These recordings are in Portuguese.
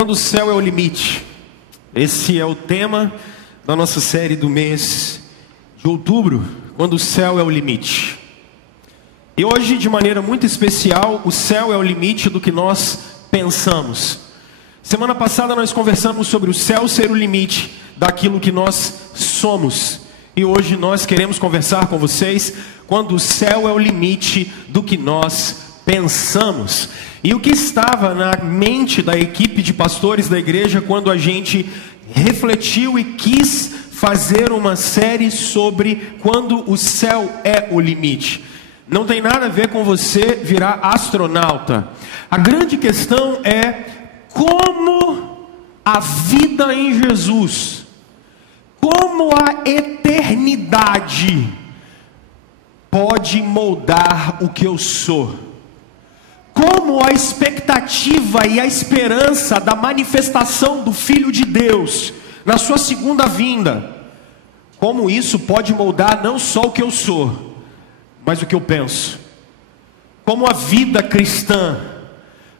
Quando o céu é o limite. Esse é o tema da nossa série do mês de outubro, quando o céu é o limite. E hoje, de maneira muito especial, o céu é o limite do que nós pensamos. Semana passada nós conversamos sobre o céu ser o limite daquilo que nós somos. E hoje nós queremos conversar com vocês quando o céu é o limite do que nós pensamos. E o que estava na mente da equipe de pastores da igreja quando a gente refletiu e quis fazer uma série sobre quando o céu é o limite. Não tem nada a ver com você virar astronauta. A grande questão é como a vida em Jesus, como a eternidade pode moldar o que eu sou. Como a expectativa e a esperança da manifestação do Filho de Deus na sua segunda vinda, como isso pode moldar não só o que eu sou, mas o que eu penso. Como a vida cristã,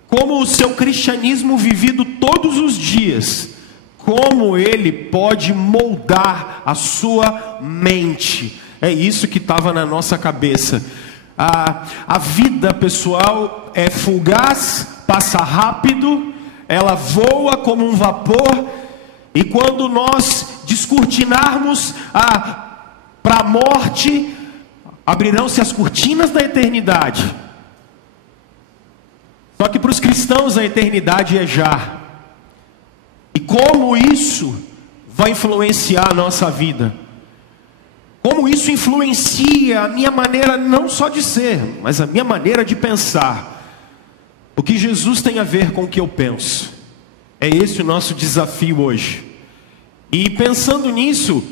como o seu cristianismo vivido todos os dias, como ele pode moldar a sua mente. É isso que estava na nossa cabeça. A vida pessoal é fugaz, passa rápido, ela voa como um vapor, e quando nós descortinarmos para a morte, abrirão-se as cortinas da eternidade. Só que para os cristãos a eternidade é já. E como isso vai influenciar a nossa vida? Como isso influencia a minha maneira não só de ser, mas a minha maneira de pensar. O que Jesus tem a ver com o que eu penso? É esse o nosso desafio hoje. E pensando nisso,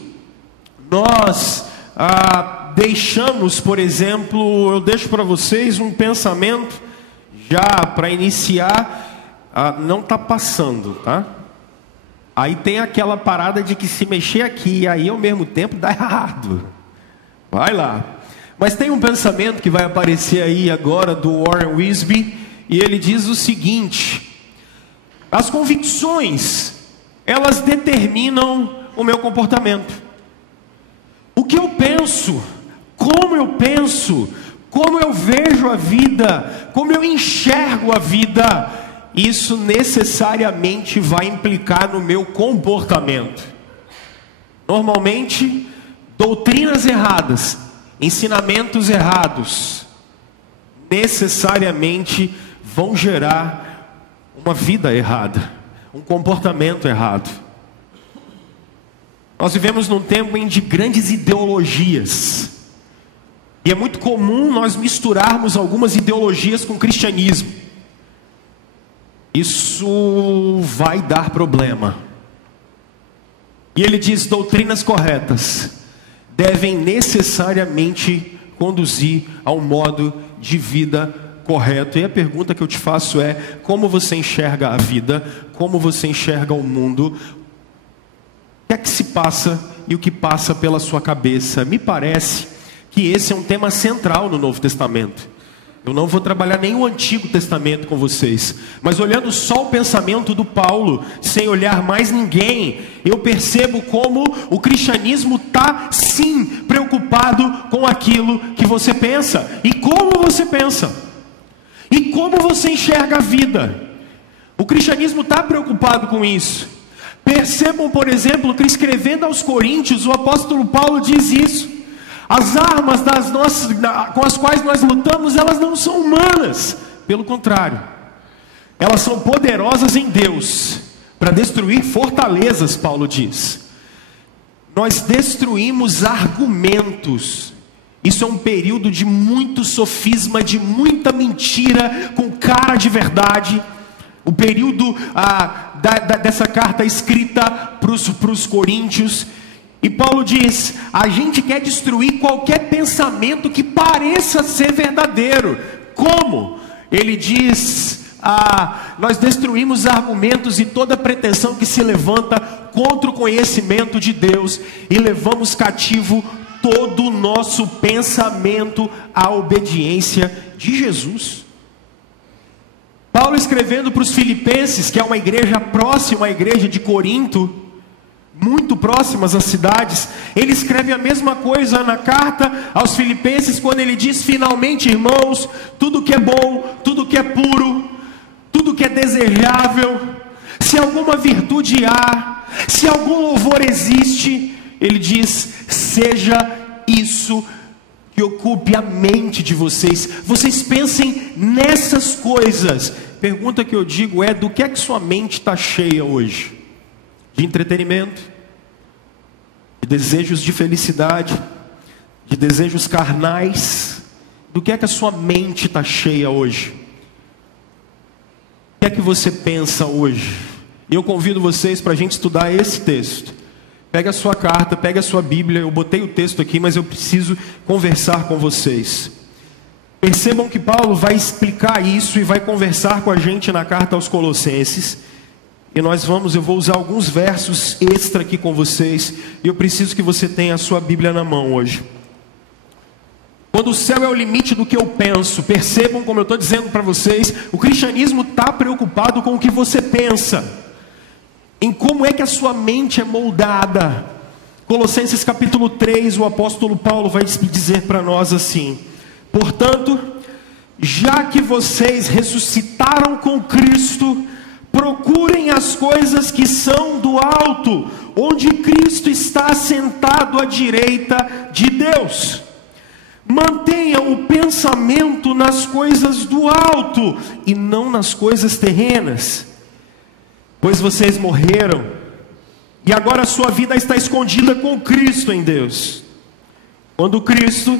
nós deixamos, por exemplo, eu deixo para vocês um pensamento, já para iniciar, não está passando, tá? Aí tem aquela parada de que se mexer aqui, aí ao mesmo tempo dá errado. Vai lá. Mas tem um pensamento que vai aparecer aí agora do Warren Wiersbe, e ele diz o seguinte: as convicções, elas determinam o meu comportamento. O que eu penso, como eu vejo a vida, como eu enxergo a vida, isso necessariamente vai implicar no meu comportamento. Normalmente, doutrinas erradas, ensinamentos errados, necessariamente vão gerar uma vida errada, um comportamento errado. Nós vivemos num tempo de grandes ideologias, e é muito comum nós misturarmos algumas ideologias com o cristianismo. Isso vai dar problema. E ele diz: doutrinas corretas devem necessariamente conduzir ao modo de vida correto. E a pergunta que eu te faço é: como você enxerga a vida? Como você enxerga o mundo? O que é que se passa e o que passa pela sua cabeça? Me parece que esse é um tema central no Novo Testamento. Eu não vou trabalhar nem o Antigo Testamento com vocês, mas olhando só o pensamento do Paulo, sem olhar mais ninguém, eu percebo como o cristianismo está sim preocupado com aquilo que você pensa, e como você pensa, e como você enxerga a vida. O cristianismo está preocupado com isso. Percebam, por exemplo, que escrevendo aos Coríntios, o apóstolo Paulo diz isso: as armas com as quais nós lutamos, elas não são humanas. Pelo contrário, elas são poderosas em Deus para destruir fortalezas, Paulo diz. Nós destruímos argumentos. Isso é um período de muito sofisma, de muita mentira com cara de verdade. O período dessa carta escrita para os coríntios. E Paulo diz: a gente quer destruir qualquer pensamento que pareça ser verdadeiro. Como? Ele diz: nós destruímos argumentos e toda pretensão que se levanta contra o conhecimento de Deus, e levamos cativo todo o nosso pensamento à obediência de Jesus. Paulo escrevendo para os filipenses, que é uma igreja próxima à igreja de Corinto, muito próximas às cidades, ele escreve a mesma coisa na carta aos filipenses, quando ele diz: finalmente, irmãos, tudo que é bom, tudo que é puro, tudo que é desejável, se alguma virtude há, se algum louvor existe, ele diz: seja isso que ocupe a mente de vocês. Vocês pensem nessas coisas. Pergunta que eu digo é: do que é que sua mente está cheia hoje? De entretenimento, de desejos de felicidade, de desejos carnais? Do que é que a sua mente está cheia hoje? O que é que você pensa hoje? E eu convido vocês para a gente estudar esse texto. Pega a sua carta, pega a sua Bíblia. Eu botei o texto aqui, mas eu preciso conversar com vocês. Percebam que Paulo vai explicar isso e vai conversar com a gente na carta aos Colossenses. E eu vou usar alguns versos extra aqui com vocês. E eu preciso que você tenha a sua Bíblia na mão hoje. Quando o céu é o limite do que eu penso, percebam como eu estou dizendo para vocês, o cristianismo está preocupado com o que você pensa, em como é que a sua mente é moldada. Colossenses capítulo 3, o apóstolo Paulo vai dizer para nós assim: portanto, já que vocês ressuscitaram com Cristo, procurem as coisas que são do alto, onde Cristo está assentado à direita de Deus. Mantenham o pensamento nas coisas do alto e não nas coisas terrenas, pois vocês morreram e agora a sua vida está escondida com Cristo em Deus. Quando Cristo,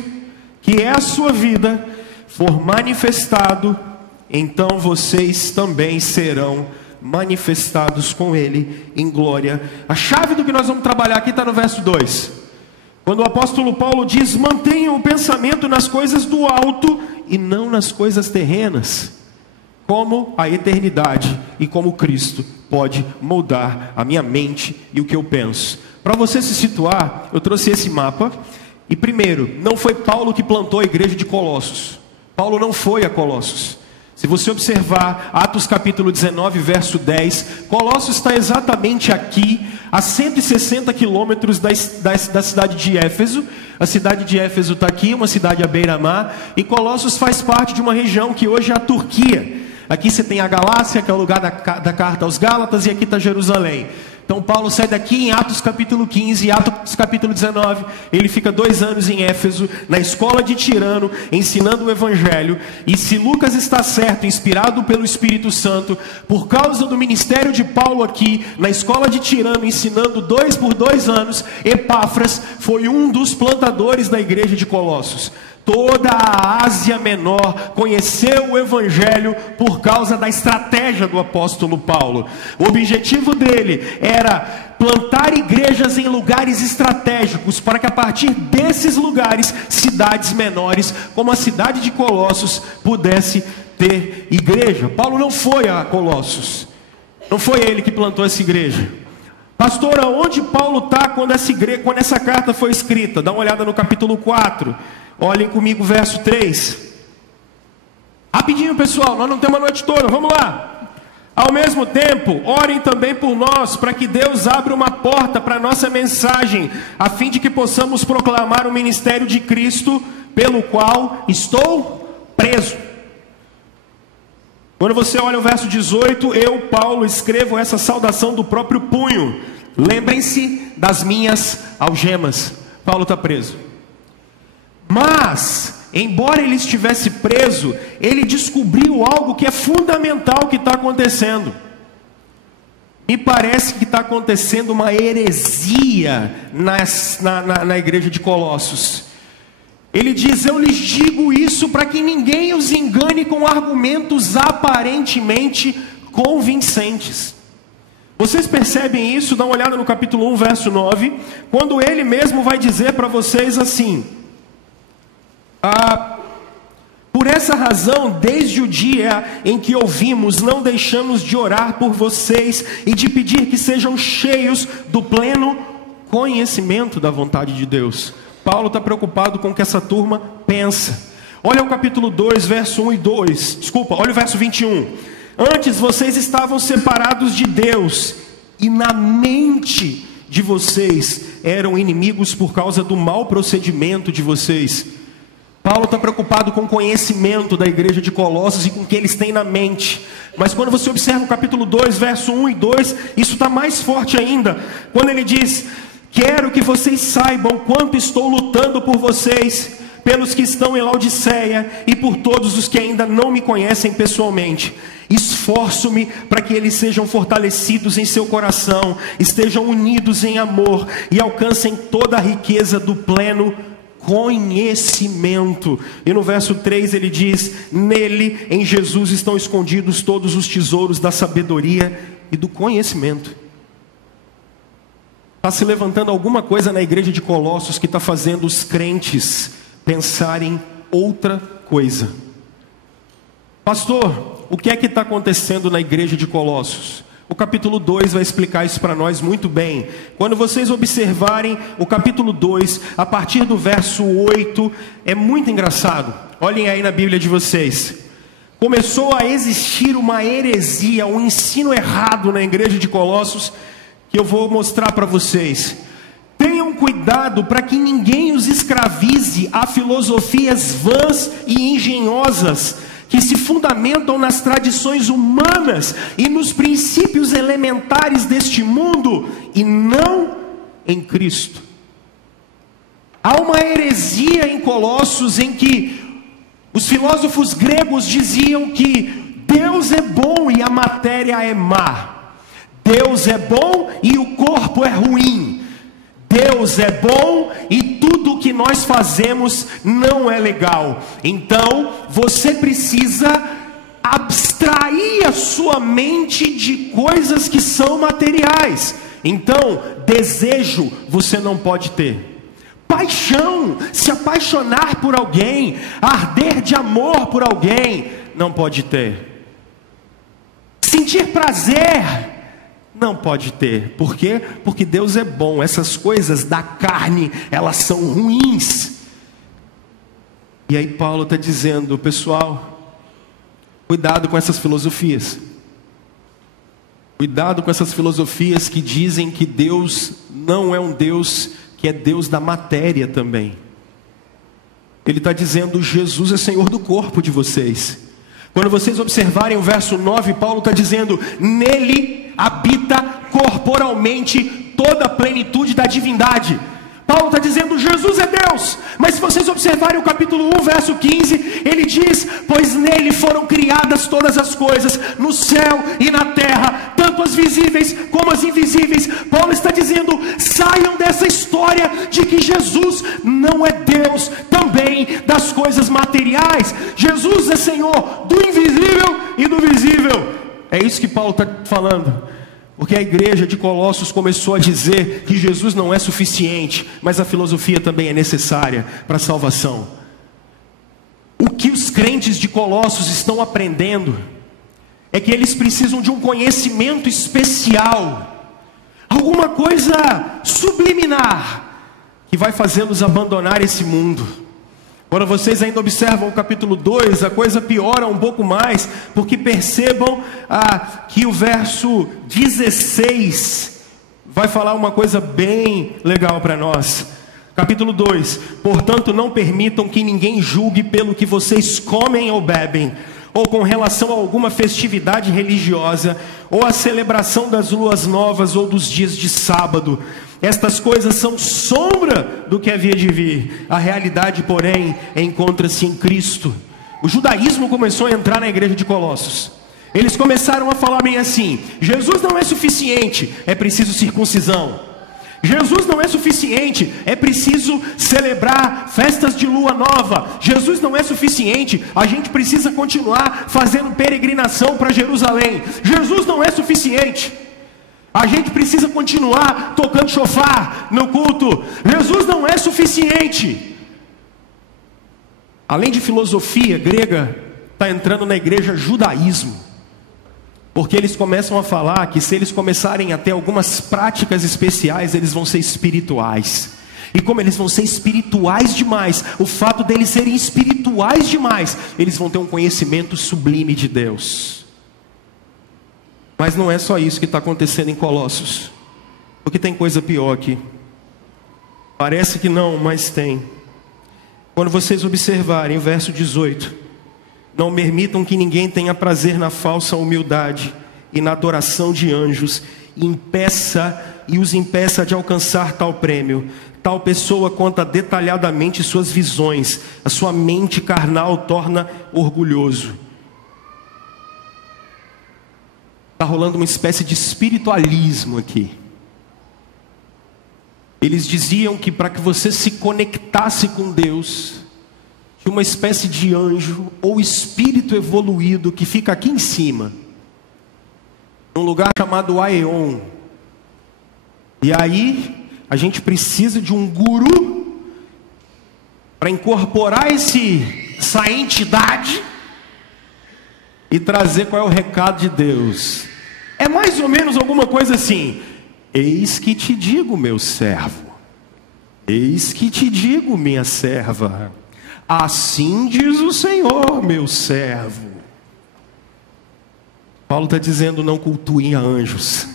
que é a sua vida, for manifestado, então vocês também serão manifestados com Ele em glória. A chave do que nós vamos trabalhar aqui está no verso 2. Quando o apóstolo Paulo diz: mantenham o pensamento nas coisas do alto e não nas coisas terrenas, como a eternidade e como Cristo pode moldar a minha mente e o que eu penso. Para você se situar, eu trouxe esse mapa. E primeiro, não foi Paulo que plantou a igreja de Colossos. Paulo não foi a Colossos. Se você observar Atos capítulo 19, verso 10, Colossos está exatamente aqui, a 160 quilômetros da cidade de Éfeso. A cidade de Éfeso está aqui, uma cidade à beira-mar, e Colossos faz parte de uma região que hoje é a Turquia. Aqui você tem a Galácia, que é o lugar da carta aos Gálatas, e aqui está Jerusalém. Então Paulo sai daqui em Atos capítulo 15, Atos capítulo 19, ele fica 2 anos em Éfeso, na escola de Tirano, ensinando o Evangelho. E se Lucas está certo, inspirado pelo Espírito Santo, por causa do ministério de Paulo aqui, na escola de Tirano, ensinando por 2 anos, Epáfras foi um dos plantadores da igreja de Colossos. Toda a Ásia Menor conheceu o Evangelho por causa da estratégia do apóstolo Paulo. O objetivo dele era plantar igrejas em lugares estratégicos, para que a partir desses lugares, cidades menores, como a cidade de Colossos, pudesse ter igreja. Paulo não foi a Colossos, não foi ele que plantou essa igreja. Pastor, aonde Paulo está quando essa carta foi escrita? Dá uma olhada no capítulo 4. Olhem comigo o verso 3. Rapidinho, pessoal, nós não temos a noite toda, vamos lá. Ao mesmo tempo, orem também por nós, para que Deus abra uma porta para a nossa mensagem, a fim de que possamos proclamar o ministério de Cristo, pelo qual estou preso. Quando você olha o verso 18, eu, Paulo, escrevo essa saudação do próprio punho. Lembrem-se das minhas algemas. Paulo está preso. Mas, embora ele estivesse preso, ele descobriu algo que é fundamental que está acontecendo. Me parece que está acontecendo uma heresia na igreja de Colossos. Ele diz: eu lhes digo isso para que ninguém os engane com argumentos aparentemente convincentes. Vocês percebem isso? Dá uma olhada no capítulo 1, verso 9, quando ele mesmo vai dizer para vocês assim: por essa razão, desde o dia em que ouvimos, não deixamos de orar por vocês e de pedir que sejam cheios do pleno conhecimento da vontade de Deus. Paulo está preocupado com o que essa turma pensa. Olha o capítulo 2, verso 1 e 2. Desculpa, olha o verso 21. Antes vocês estavam separados de Deus, e na mente de vocês eram inimigos por causa do mau procedimento de vocês. Paulo está preocupado com o conhecimento da igreja de Colossos e com o que eles têm na mente. Mas quando você observa o capítulo 2, verso 1 e 2, isso está mais forte ainda. Quando ele diz: quero que vocês saibam quanto estou lutando por vocês, pelos que estão em Laodiceia e por todos os que ainda não me conhecem pessoalmente. Esforço-me para que eles sejam fortalecidos em seu coração, estejam unidos em amor e alcancem toda a riqueza do pleno conhecimento. E no verso 3 ele diz: nele, em Jesus, estão escondidos todos os tesouros da sabedoria e do conhecimento. Está se levantando alguma coisa na igreja de Colossos que está fazendo os crentes pensarem outra coisa. Pastor, o que é que está acontecendo na igreja de Colossos? O capítulo 2 vai explicar isso para nós muito bem. Quando vocês observarem o capítulo 2, a partir do verso 8, é muito engraçado. Olhem aí na Bíblia de vocês. Começou a existir uma heresia, um ensino errado na igreja de Colossos, que eu vou mostrar para vocês. Tenham cuidado para que ninguém os escravize a filosofias vãs e engenhosas, que se fundamentam nas tradições humanas e nos princípios elementares deste mundo, e não em Cristo. Há uma heresia em Colossos em que os filósofos gregos diziam que Deus é bom e a matéria é má. Deus é bom e o corpo é ruim. Deus é bom e tudo o que nós fazemos não é legal. Então, você precisa abstrair a sua mente de coisas que são materiais. Então, desejo você não pode ter. Paixão, se apaixonar por alguém, arder de amor por alguém, não pode ter. Sentir prazer, não pode ter. Por quê? Porque Deus é bom. Essas coisas da carne, elas são ruins. E aí Paulo está dizendo: pessoal, cuidado com essas filosofias. Cuidado com essas filosofias que dizem que Deus não é um Deus que é Deus da matéria também. Ele está dizendo: Jesus é Senhor do corpo de vocês. Quando vocês observarem o verso 9, Paulo está dizendo: nele habita corporalmente toda a plenitude da divindade. Paulo está dizendo: Jesus é Deus. Mas se vocês observarem o capítulo 1, verso 15, ele diz: pois nele foram criadas todas as coisas, no céu e na terra, tanto as visíveis como as invisíveis. Paulo está dizendo: saiam dessa história de que Jesus não é Deus também das coisas materiais. Jesus é Senhor do invisível e do visível. É isso que Paulo está falando. Porque a igreja de Colossos começou a dizer que Jesus não é suficiente, mas a filosofia também é necessária para a salvação. O que os crentes de Colossos estão aprendendo é que eles precisam de um conhecimento especial, alguma coisa subliminar, que vai fazê-los abandonar esse mundo. Quando vocês ainda observam o capítulo 2, a coisa piora um pouco mais, porque percebam que o verso 16 vai falar uma coisa bem legal para nós. Capítulo 2: portanto não permitam que ninguém julgue pelo que vocês comem ou bebem, ou com relação a alguma festividade religiosa, ou a celebração das luas novas ou dos dias de sábado. Estas coisas são sombra do que havia de vir. A realidade, porém, encontra-se em Cristo. O judaísmo começou a entrar na igreja de Colossos. Eles começaram a falar bem assim: Jesus não é suficiente, é preciso circuncisão. Jesus não é suficiente, é preciso celebrar festas de lua nova. Jesus não é suficiente, a gente precisa continuar fazendo peregrinação para Jerusalém. Jesus não é suficiente, a gente precisa continuar tocando chofar no culto. Jesus não é suficiente. Além de filosofia grega, está entrando na igreja judaísmo. Porque eles começam a falar que se eles começarem a ter algumas práticas especiais, eles vão ser espirituais. E como eles vão ser espirituais demais, o fato deles serem espirituais demais, eles vão ter um conhecimento sublime de Deus. Mas não é só isso que está acontecendo em Colossos, porque tem coisa pior aqui. Parece que não, mas tem. Quando vocês observarem o verso 18: não permitam que ninguém tenha prazer na falsa humildade e na adoração de anjos, e os impeça de alcançar tal prêmio. Tal pessoa conta detalhadamente suas visões, a sua mente carnal torna orgulhoso. Está rolando uma espécie de espiritualismo aqui. Eles diziam que para que você se conectasse com Deus, tinha uma espécie de anjo ou espírito evoluído que fica aqui em cima, num lugar chamado Aeon. E aí a gente precisa de um guru para incorporar essa entidade e trazer qual é o recado de Deus. É mais ou menos alguma coisa assim: eis que te digo, meu servo, eis que te digo, minha serva, assim diz o Senhor, meu servo. Paulo está dizendo: não cultuem a anjos,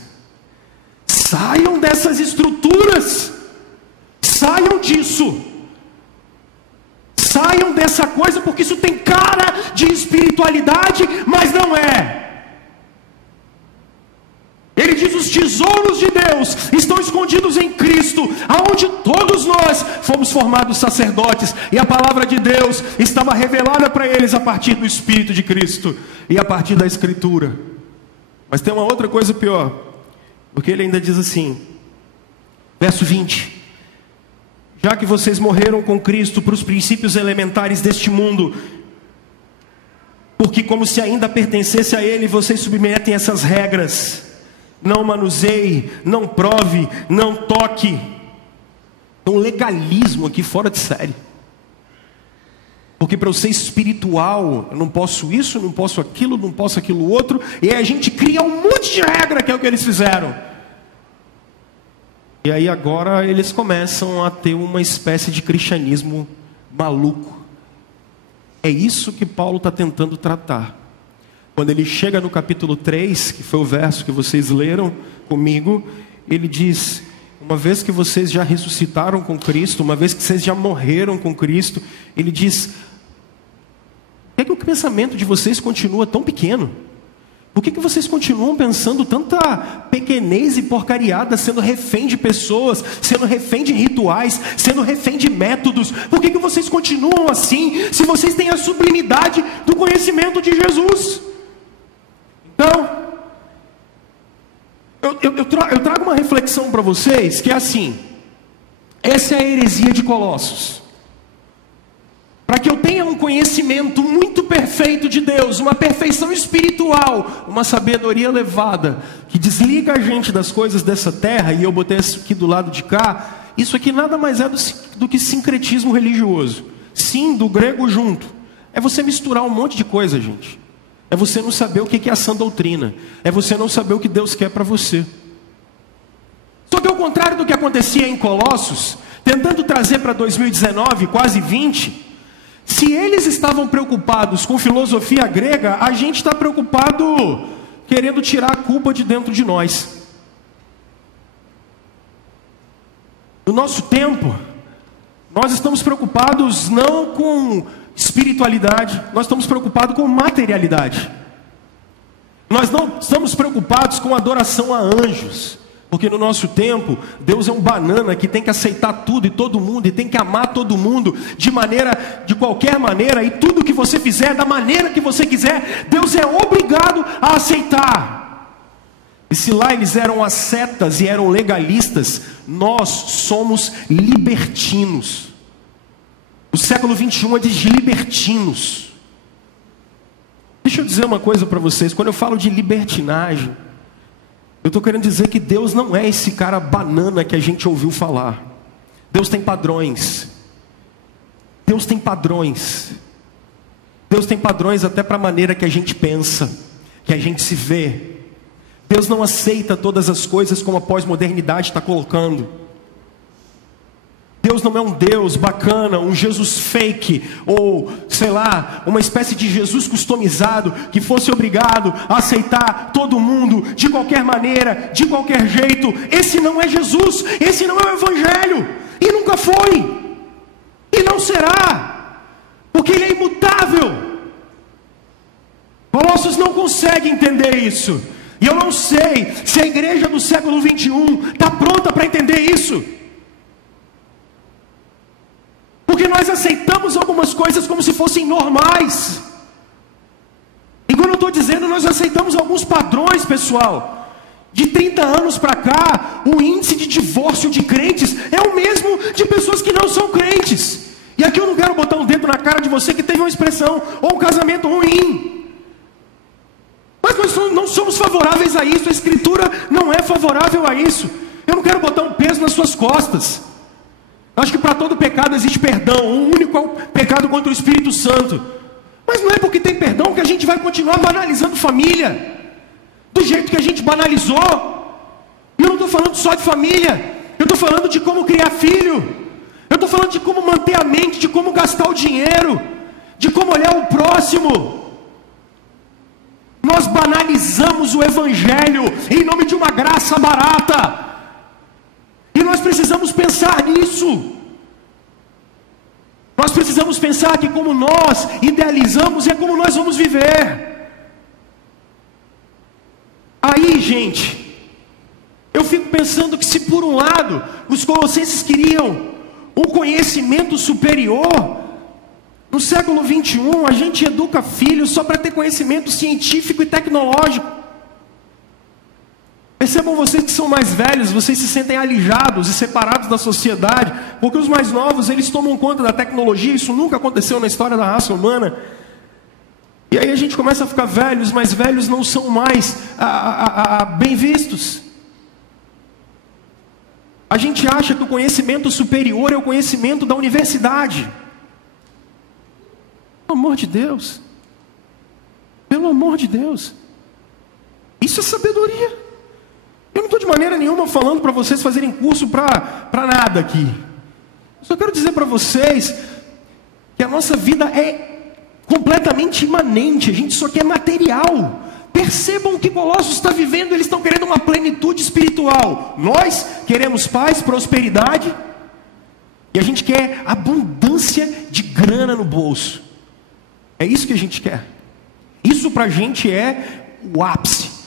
saiam dessas estruturas, saiam disso, saiam dessa coisa, porque isso tem cara de espiritualidade, mas não é. Ele diz: os tesouros de Deus estão escondidos em Cristo, aonde todos nós fomos formados sacerdotes, e a palavra de Deus estava revelada para eles a partir do Espírito de Cristo e a partir da Escritura. Mas tem uma outra coisa pior, porque ele ainda diz assim, verso 20: já que vocês morreram com Cristo para os princípios elementares deste mundo, porque como se ainda pertencesse a Ele, vocês submetem essas regras: não manuseie, não prove, não toque. É um legalismo aqui fora de série. Porque para eu ser espiritual, eu não posso isso, não posso aquilo, não posso aquilo outro, e aí a gente cria um monte de regra, que é o que eles fizeram. E aí agora eles começam a ter uma espécie de cristianismo maluco. É isso que Paulo está tentando tratar. Quando ele chega no capítulo 3, que foi o verso que vocês leram comigo, ele diz: uma vez que vocês já ressuscitaram com Cristo, uma vez que vocês já morreram com Cristo, ele diz: por que o pensamento de vocês continua tão pequeno? Por que vocês continuam pensando tanta pequenez e porcariada, sendo refém de pessoas, sendo refém de rituais, sendo refém de métodos? Por que vocês continuam assim, se vocês têm a sublimidade do conhecimento de Jesus? Então, eu trago uma reflexão para vocês, que é assim: essa é a heresia de Colossos. Para que eu tenha um conhecimento muito perfeito de Deus, uma perfeição espiritual, uma sabedoria elevada, que desliga a gente das coisas dessa terra, e eu botei isso aqui do lado de cá, isso aqui nada mais é do que sincretismo religioso. Sim, do grego junto. É você misturar um monte de coisa, gente. É você não saber o que é a sã doutrina. É você não saber o que Deus quer para você. Só que ao contrário do que acontecia em Colossos, tentando trazer para 2019, quase 20... se eles estavam preocupados com filosofia grega, a gente está preocupado querendo tirar a culpa de dentro de nós. No nosso tempo, nós estamos preocupados não com espiritualidade, nós estamos preocupados com materialidade. Nós não estamos preocupados com adoração a anjos. Porque no nosso tempo, Deus é um banana que tem que aceitar tudo e todo mundo, e tem que amar todo mundo de qualquer maneira, e tudo que você fizer, da maneira que você quiser, Deus é obrigado a aceitar. E se lá eles eram ascetas e eram legalistas, nós somos libertinos. O século 21 é de libertinos. Deixa eu dizer uma coisa para vocês, quando eu falo de libertinagem, eu estou querendo dizer que Deus não é esse cara banana que a gente ouviu falar. Deus tem padrões. Deus tem padrões. Deus tem padrões até para a maneira que a gente pensa, que a gente se vê. Deus não aceita todas as coisas como a pós-modernidade está colocando. Deus não é um Deus bacana, um Jesus fake, ou sei lá, uma espécie de Jesus customizado, que fosse obrigado a aceitar todo mundo, de qualquer maneira, de qualquer jeito. Esse não é Jesus, esse não é o Evangelho, e nunca foi, e não será, porque Ele é imutável. Colossos não consegue entender isso, e eu não sei se a igreja do século 21 está pronta para entender isso. Porque nós aceitamos algumas coisas como se fossem normais. E quando eu estou dizendo, nós aceitamos alguns padrões, pessoal. De 30 anos para cá, o índice de divórcio de crentes é o mesmo de pessoas que não são crentes. E aqui eu não quero botar um dedo na cara de você que teve uma expressão ou um casamento ruim. Mas nós não somos favoráveis a isso. A Escritura não é favorável a isso. Eu não quero botar um peso nas suas costas. Acho que para todo pecado existe perdão. O único é o pecado contra o Espírito Santo. Mas não é porque tem perdão que a gente vai continuar banalizando família do jeito que a gente banalizou. E eu não estou falando só de família, eu estou falando de como criar filho, eu estou falando de como manter a mente, de como gastar o dinheiro, de como olhar o próximo. Nós banalizamos o Evangelho em nome de uma graça barata. E nós precisamos pensar nisso. Nós precisamos pensar que como nós idealizamos é como nós vamos viver. Aí, gente, eu fico pensando que se por um lado os colossenses queriam um conhecimento superior, no século 21 a gente educa filhos só para ter conhecimento científico e tecnológico. Percebam vocês que são mais velhos, vocês se sentem alijados e separados da sociedade, porque os mais novos, eles tomam conta da tecnologia. Isso nunca aconteceu na história da raça humana. E aí a gente começa a ficar velhos, mas velhos não são mais bem vistos. A gente acha que o conhecimento superior é o conhecimento da universidade. Pelo amor de Deus. Pelo amor de Deus. Isso é sabedoria. Eu não estou de maneira nenhuma falando para vocês fazerem curso para nada aqui. Eu só quero dizer para vocês que a nossa vida é completamente imanente. A gente só quer material. Percebam o que Colossos está vivendo. Eles estão querendo uma plenitude espiritual. Nós queremos paz, prosperidade. E a gente quer abundância de grana no bolso. É isso que a gente quer. Isso para a gente é o ápice.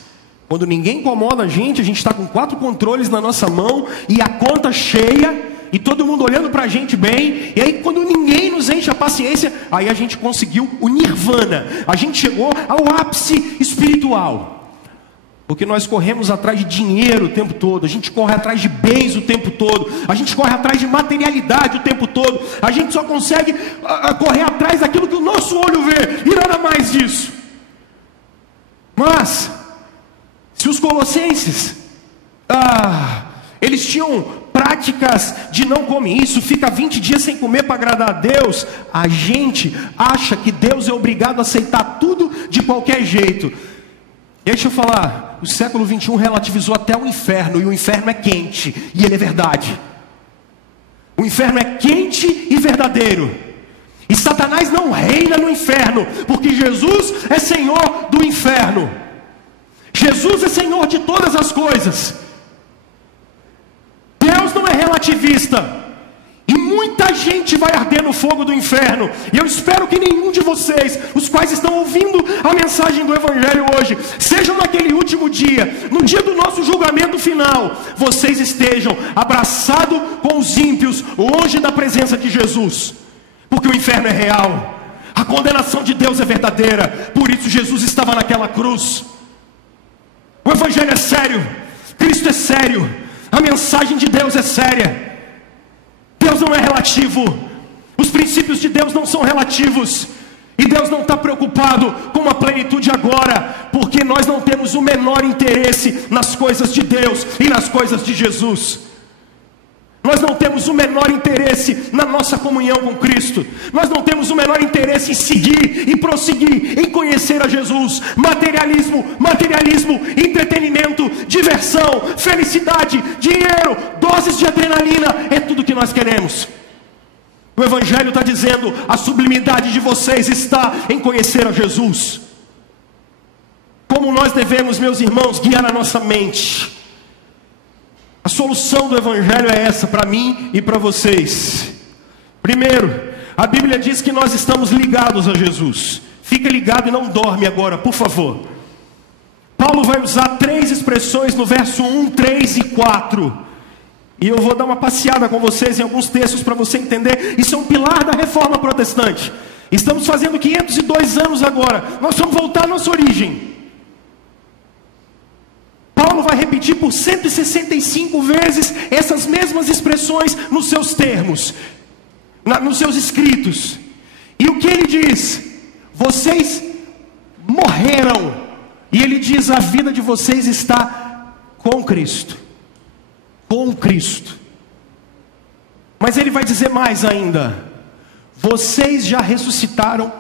Quando ninguém incomoda a gente está com 4 controles na nossa mão e a conta cheia e todo mundo olhando para a gente bem. E aí quando ninguém nos enche a paciência, aí a gente conseguiu o nirvana. A gente chegou ao ápice espiritual. Porque nós corremos atrás de dinheiro o tempo todo, a gente corre atrás de bens o tempo todo, a gente corre atrás de materialidade o tempo todo. A gente só consegue correr atrás daquilo que o nosso olho vê e nada mais disso. Mas se os colossenses, eles tinham práticas de não comer isso, fica 20 dias sem comer para agradar a Deus, a gente acha que Deus é obrigado a aceitar tudo de qualquer jeito. E deixa eu falar, o século 21 relativizou até o inferno, e o inferno é quente, e ele é verdade. O inferno é quente e verdadeiro. E Satanás não reina no inferno, porque Jesus é Senhor do inferno. Jesus é Senhor de todas as coisas. Deus não é relativista. E muita gente vai arder no fogo do inferno. E eu espero que nenhum de vocês, os quais estão ouvindo a mensagem do Evangelho hoje, sejam naquele último dia, no dia do nosso julgamento final, vocês estejam abraçados com os ímpios, longe da presença de Jesus. Porque o inferno é real. A condenação de Deus é verdadeira. Por isso Jesus estava naquela cruz. O Evangelho é sério, Cristo é sério, a mensagem de Deus é séria. Deus não é relativo, os princípios de Deus não são relativos. E Deus não está preocupado com a plenitude agora, porque nós não temos o menor interesse nas coisas de Deus e nas coisas de Jesus. Nós não temos o menor interesse na nossa comunhão com Cristo. Nós não temos o menor interesse em seguir e prosseguir, em conhecer a Jesus. Materialismo, entretenimento, diversão, felicidade, dinheiro, doses de adrenalina, é tudo que nós queremos. O Evangelho está dizendo, a sublimidade de vocês está em conhecer a Jesus. Como nós devemos, meus irmãos, guiar a nossa mente? A solução do Evangelho é essa, para mim e para vocês. Primeiro, a Bíblia diz que nós estamos ligados a Jesus. Fica ligado e não dorme agora, por favor. Paulo vai usar 3 expressões no verso 1, 3 e 4. E eu vou dar uma passeada com vocês em alguns textos para você entender. Isso é um pilar da reforma protestante. Estamos fazendo 502 anos agora. Nós vamos voltar à nossa origem. Paulo vai repetir por 165 vezes essas mesmas expressões nos seus termos, nos seus escritos. E o que ele diz? Vocês morreram. E ele diz, a vida de vocês está com Cristo. Com Cristo. Mas ele vai dizer mais ainda. Vocês já ressuscitaram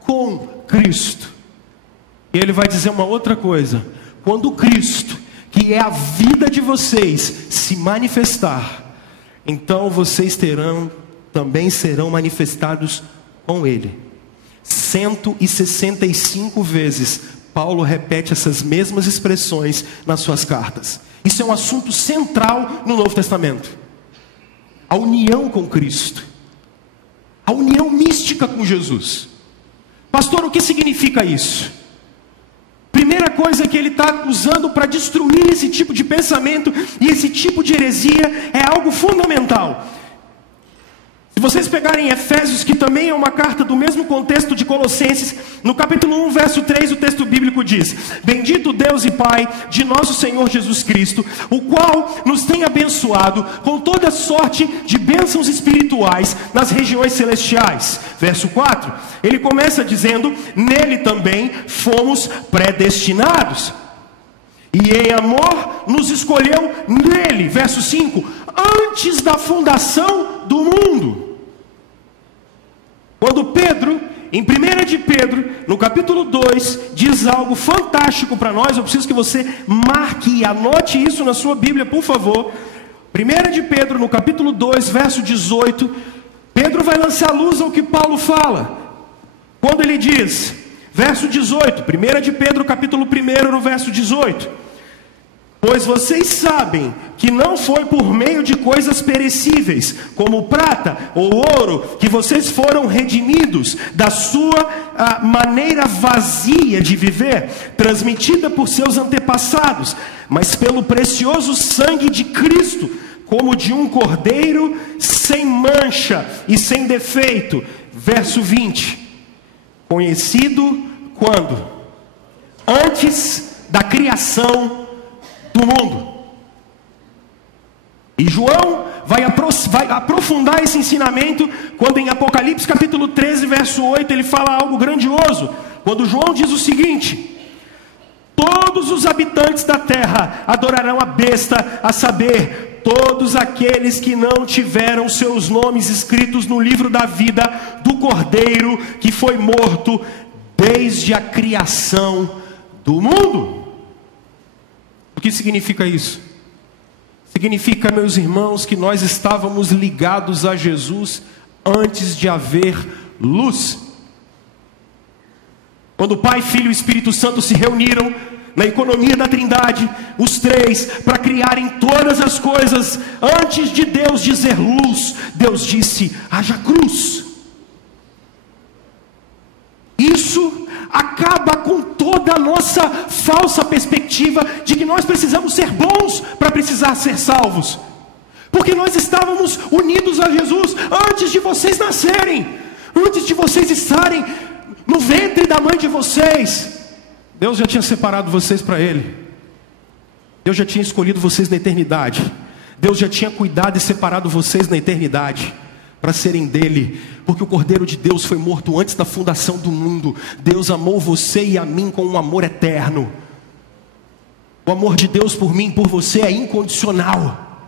com Cristo. E ele vai dizer uma outra coisa. Quando Cristo, que é a vida de vocês, se manifestar, então vocês também serão manifestados com Ele. 165 vezes, Paulo repete essas mesmas expressões nas suas cartas. Isso é um assunto central no Novo Testamento. A união com Cristo. A união mística com Jesus. Pastor, o que significa isso? Primeira coisa que ele está usando para destruir esse tipo de pensamento e esse tipo de heresia é algo fundamental. Se vocês pegarem Efésios, que também é uma carta do mesmo contexto de Colossenses, no capítulo 1, verso 3, o texto bíblico diz: Bendito Deus e Pai de nosso Senhor Jesus Cristo, o qual nos tem abençoado com toda sorte de bênçãos espirituais nas regiões celestiais. Verso 4, ele começa dizendo: Nele também fomos predestinados. E em amor nos escolheu nele. Verso 5, antes da fundação do mundo. Quando Pedro, em 1 de Pedro, no capítulo 2, diz algo fantástico para nós, eu preciso que você marque e anote isso na sua Bíblia, por favor. 1 de Pedro, no capítulo 2, verso 18, Pedro vai lançar luz ao que Paulo fala. Quando ele diz, verso 18, 1 de Pedro, capítulo 1, no verso 18: Pois vocês sabem que não foi por meio de coisas perecíveis, como prata ou ouro, que vocês foram redimidos da sua maneira vazia de viver, transmitida por seus antepassados, mas pelo precioso sangue de Cristo, como de um cordeiro sem mancha e sem defeito. Verso 20, conhecido quando? Antes da criação do mundo. E João vai aprofundar esse ensinamento quando em Apocalipse capítulo 13, verso 8, ele fala algo grandioso. Quando João diz o seguinte: todos os habitantes da terra adorarão a besta, a saber, todos aqueles que não tiveram seus nomes escritos no livro da vida do Cordeiro que foi morto desde a criação do mundo. O que significa isso? Significa, meus irmãos, que nós estávamos ligados a Jesus antes de haver luz. Quando o Pai, Filho e Espírito Santo se reuniram na economia da Trindade, os três, para criarem todas as coisas, antes de Deus dizer luz, Deus disse: haja cruz. Isso acaba com toda a nossa falsa perspectiva de que nós precisamos ser bons para precisar ser salvos. Porque nós estávamos unidos a Jesus antes de vocês nascerem, antes de vocês estarem no ventre da mãe de vocês. Deus já tinha separado vocês para Ele. Deus já tinha escolhido vocês na eternidade. Deus já tinha cuidado e separado vocês na eternidade para serem dele, porque o Cordeiro de Deus foi morto antes da fundação do mundo. Deus amou você e a mim com um amor eterno. O amor de Deus por mim e por você é incondicional.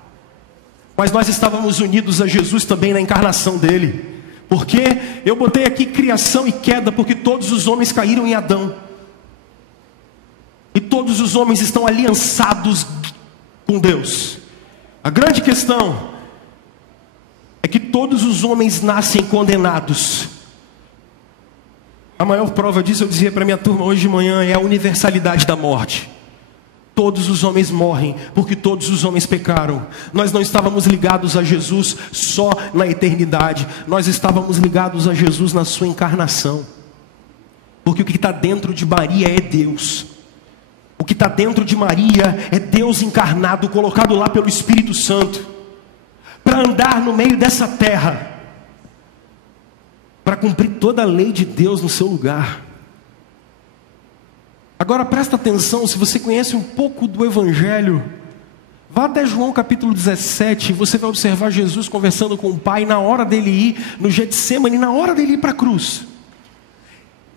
mas nós estávamos unidos a Jesus também na encarnação dele. Porque eu botei aqui criação e queda, porque todos os homens caíram em Adão. E todos os homens estão aliançados com Deus. A grande questão é que todos os homens nascem condenados. A maior prova disso, eu dizia para minha turma hoje de manhã, é a universalidade da morte. Todos os homens morrem, porque todos os homens pecaram. Nós não estávamos ligados a Jesus só na eternidade. Nós estávamos ligados a Jesus na sua encarnação. Porque o que está dentro de Maria é Deus. O que está dentro de Maria é Deus encarnado, colocado lá pelo Espírito Santo, para andar no meio dessa terra, para cumprir toda a lei de Deus no seu lugar. Agora presta atenção, se você conhece um pouco do Evangelho, vá até João capítulo 17, você vai observar Jesus conversando com o Pai, na hora dele ir no Getsemane, na hora dele ir para a cruz.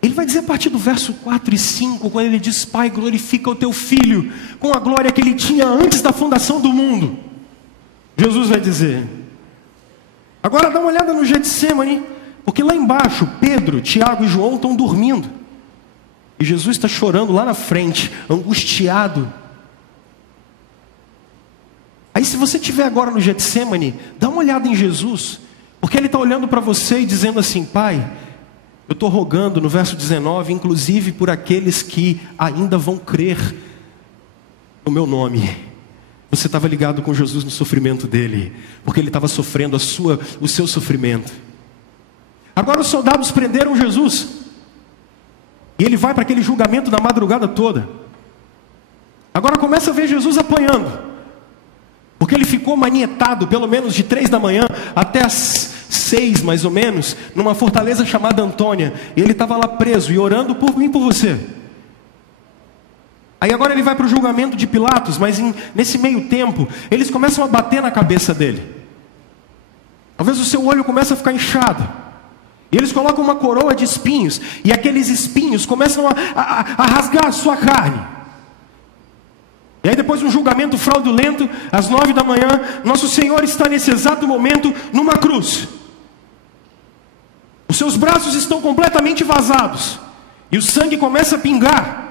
Ele vai dizer a partir do verso 4 e 5, quando ele diz: Pai, glorifica o teu Filho, com a glória que ele tinha antes da fundação do mundo. Jesus vai dizer. Agora dá uma olhada no Getsemane, porque lá embaixo, Pedro, Tiago e João estão dormindo. E Jesus está chorando lá na frente, angustiado. Aí se você estiver agora no Getsemane, dá uma olhada em Jesus, porque ele está olhando para você e dizendo assim: Pai, eu estou rogando no verso 19, inclusive por aqueles que ainda vão crer no meu nome. Você estava ligado com Jesus no sofrimento dele, porque ele estava sofrendo o seu sofrimento. Agora os soldados prenderam Jesus, e ele vai para aquele julgamento da madrugada toda. Agora começa a ver Jesus apanhando, porque ele ficou manietado pelo menos de 3 da manhã até as 6 mais ou menos, numa fortaleza chamada Antônia. E ele estava lá preso e orando por mim e por você. Aí agora ele vai para o julgamento de Pilatos, mas nesse meio tempo eles começam a bater na cabeça dele. Talvez o seu olho comece a ficar inchado. E eles colocam uma coroa de espinhos, e aqueles espinhos começam a rasgar a sua carne. E aí depois de um julgamento fraudulento, às 9 da manhã, nosso Senhor está nesse exato momento numa cruz. Os seus braços estão completamente vazados, e o sangue começa a pingar.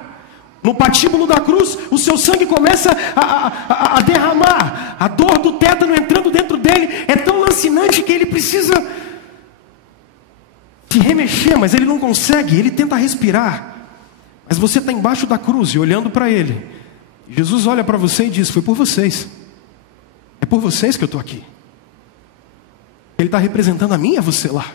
No patíbulo da cruz, o seu sangue começa a derramar. A dor do tétano entrando dentro dele é tão lancinante que ele precisa se remexer, mas ele não consegue. Ele tenta respirar, mas você está embaixo da cruz e olhando para ele. Jesus olha para você e diz: foi por vocês, é por vocês que eu estou aqui. Ele está representando a mim e a você lá.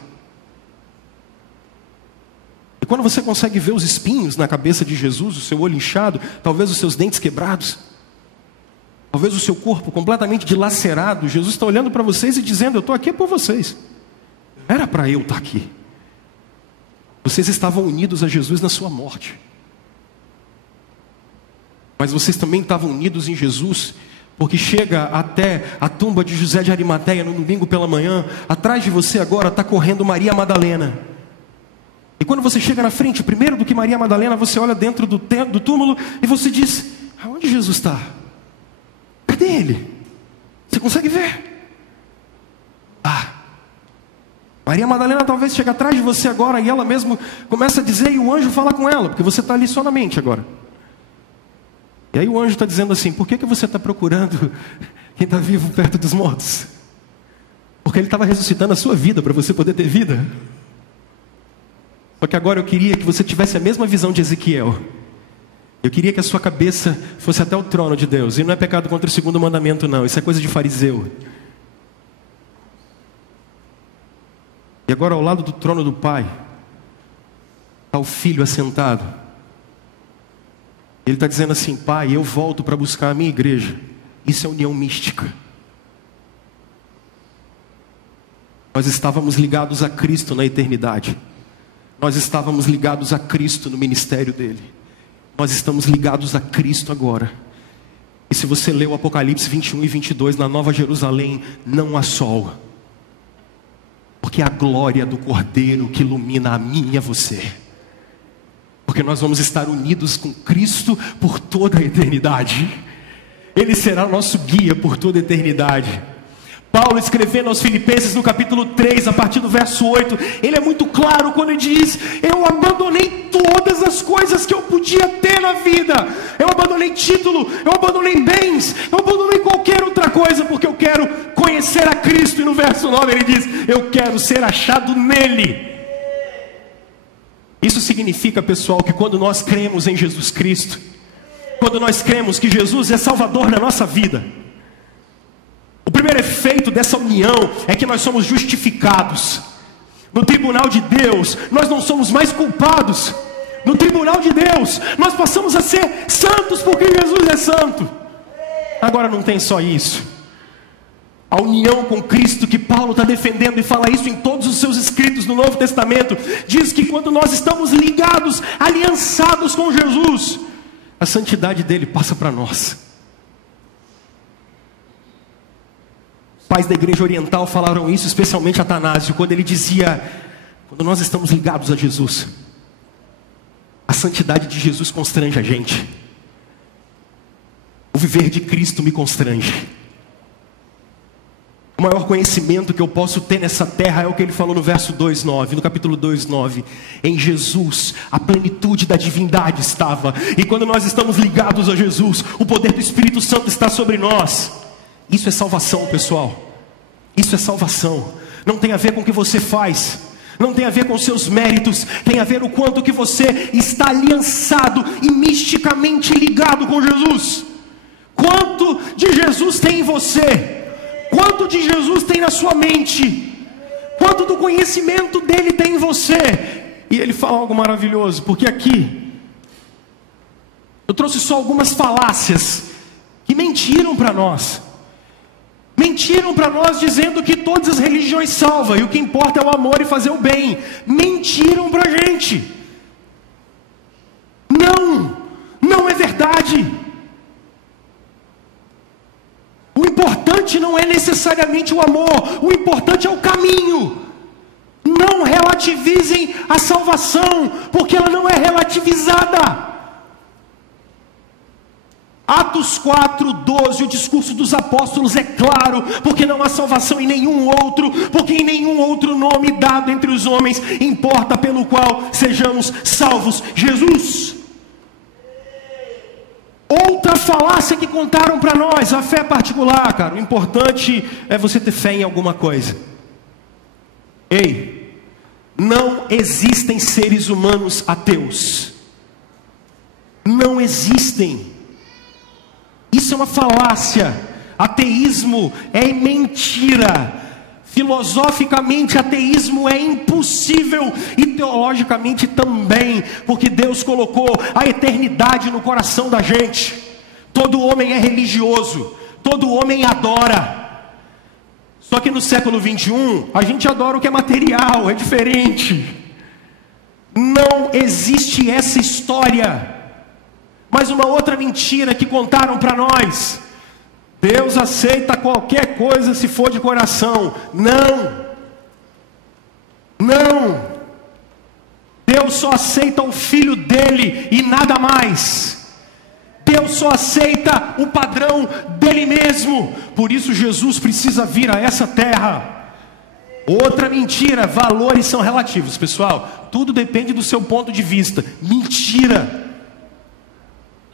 E quando você consegue ver os espinhos na cabeça de Jesus, o seu olho inchado, talvez os seus dentes quebrados, talvez o seu corpo completamente dilacerado, Jesus está olhando para vocês e dizendo: eu estou aqui por vocês. Não era para eu estar aqui. Vocês estavam unidos a Jesus na sua morte, mas vocês também estavam unidos em Jesus, porque chega até a tumba de José de Arimateia no domingo pela manhã. Atrás de você agora está correndo Maria Madalena. E quando você chega na frente, primeiro do que Maria Madalena, você olha dentro do túmulo e você diz: aonde Jesus está? Cadê ele? Você consegue ver? Maria Madalena talvez chegue atrás de você agora e ela mesmo começa a dizer, e o anjo fala com ela, porque você está ali só na mente agora. E aí o anjo está dizendo assim: por que você está procurando quem está vivo perto dos mortos? Porque ele estava ressuscitando a sua vida para você poder ter vida. Só que agora eu queria que você tivesse a mesma visão de Ezequiel. Eu queria que a sua cabeça fosse até o trono de Deus. E não é pecado contra o segundo mandamento não, isso é coisa de fariseu. E agora ao lado do trono do Pai está o Filho assentado. Ele está dizendo assim: Pai, eu volto para buscar a minha igreja. Isso é união mística. Nós estávamos ligados a Cristo na eternidade. Nós estávamos ligados a Cristo no ministério dele. Nós estamos ligados a Cristo agora. E se você lê o Apocalipse 21 e 22, na Nova Jerusalém não há sol, porque é a glória do Cordeiro que ilumina a mim e a você. Porque nós vamos estar unidos com Cristo por toda a eternidade. Ele será nosso guia por toda a eternidade. Paulo, escrevendo aos Filipenses no capítulo 3, a partir do verso 8, ele é muito claro quando ele diz: eu abandonei todas as coisas que eu podia ter na vida, eu abandonei título, eu abandonei bens, eu abandonei qualquer outra coisa, porque eu quero conhecer a Cristo. E no verso 9 ele diz: eu quero ser achado nele. Isso significa, pessoal, que quando nós cremos em Jesus Cristo, quando nós cremos que Jesus é Salvador na nossa vida, o primeiro efeito dessa união é que nós somos justificados. No tribunal de Deus, nós não somos mais culpados. No tribunal de Deus, nós passamos a ser santos porque Jesus é santo. Agora não tem só isso. A união com Cristo que Paulo está defendendo, e fala isso em todos os seus escritos no Novo Testamento, diz que quando nós estamos ligados, aliançados com Jesus, a santidade dele passa para nós. Pais da igreja oriental falaram isso, especialmente Atanásio, quando ele dizia: quando nós estamos ligados a Jesus, a santidade de Jesus constrange a gente. O viver de Cristo me constrange. O maior conhecimento que eu posso ter nessa terra é o que ele falou no verso 2:9, no capítulo 2:9. Em Jesus, a plenitude da divindade estava. E quando nós estamos ligados a Jesus, o poder do Espírito Santo está sobre nós. Isso é salvação, pessoal. Isso é salvação. Não tem a ver com o que você faz, não tem a ver com seus méritos, tem a ver o quanto que você está aliançado e misticamente ligado com Jesus. Quanto de Jesus tem em você? Quanto de Jesus tem na sua mente? Quanto do conhecimento dele tem em você? E ele fala algo maravilhoso, porque aqui eu trouxe só algumas falácias que mentiram para nós. Mentiram para nós dizendo que todas as religiões salvam e o que importa é o amor e fazer o bem. Mentiram para a gente. Não é verdade. O importante não é necessariamente o amor, o importante é o caminho. Não relativizem a salvação, porque ela não é relativizada. Atos 4:12, o discurso dos apóstolos é claro: porque não há salvação em nenhum outro, porque em nenhum outro nome dado entre os homens importa pelo qual sejamos salvos. Jesus. Outra falácia que contaram para nós: a fé particular, cara. O importante é você ter fé em alguma coisa. Ei, não existem seres humanos ateus. Não existem. Isso é uma falácia. Ateísmo é mentira. Filosoficamente, ateísmo é impossível, e teologicamente também, porque Deus colocou a eternidade no coração da gente. Todo homem é religioso, todo homem adora. Só que no século 21, a gente adora o que é material, é diferente. Não existe essa história. Mas uma outra mentira que contaram para nós: Deus aceita qualquer coisa se for de coração. Não. Deus só aceita o Filho dele e nada mais. Deus só aceita o padrão dele mesmo. Por isso Jesus precisa vir a essa terra. Outra mentira: valores são relativos, pessoal. Tudo depende do seu ponto de vista. Mentira.